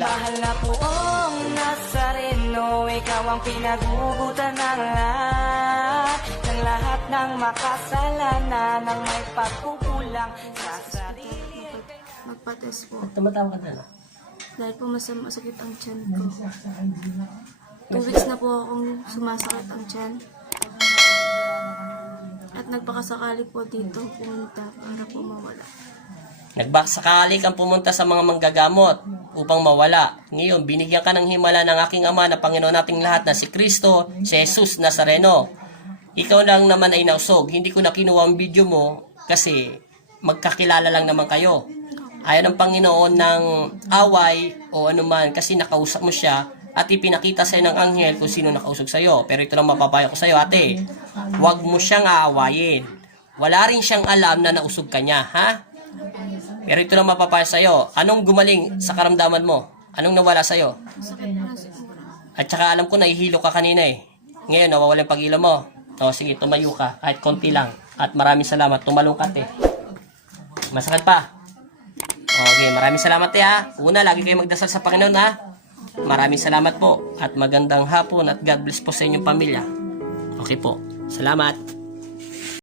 Mahal na poong Nazareno, ikaw ang pinagugutan ng lahat ng makasalanan, ng may pagkukulang sa sarili. Magpa-test po. Tumatawa ka na. Dahil po masakit ang tiyan ko. 2 weeks na po akong sumasakit ang tiyan. At nagpakasakali po dito pumunta para po mawala. Nagbakasakali kang pumunta sa mga manggagamot upang mawala. Ngayon, binigyan ka ng himala ng aking Ama na Panginoon nating lahat na si Kristo, si Jesus Nazareno. Ikaw lang naman ay nausog. Hindi ko na kinuha ang video mo kasi magkakilala lang naman kayo. Ayaw ng Panginoon ng away o anuman kasi nakausap mo siya at ipinakita sa'yo ng anghel kung sino nakausog sa'yo. Pero ito lang mapapayo ko sa'yo, ate. Huwag mo siyang aawayin. Wala rin siyang alam na nausog ka niya, ha? Pero ito lang mapapayo sa'yo. Anong gumaling sa karamdaman mo? Anong nawala sa'yo? Sakit na siguro. At saka alam ko na ihilo ka kanina eh. Ngayon, nawawala yung pag-ilo mo. O sige, tumayo ka. Kahit konti lang. At maraming salamat. Tumalong ka, te. Masakit pa? Okay, maraming salamat, te, ha. Una, lagi kayo magdasal sa Panginoon, ha. Maraming salamat po. At magandang hapon at God bless po sa inyong pamilya. Okay po. Salamat.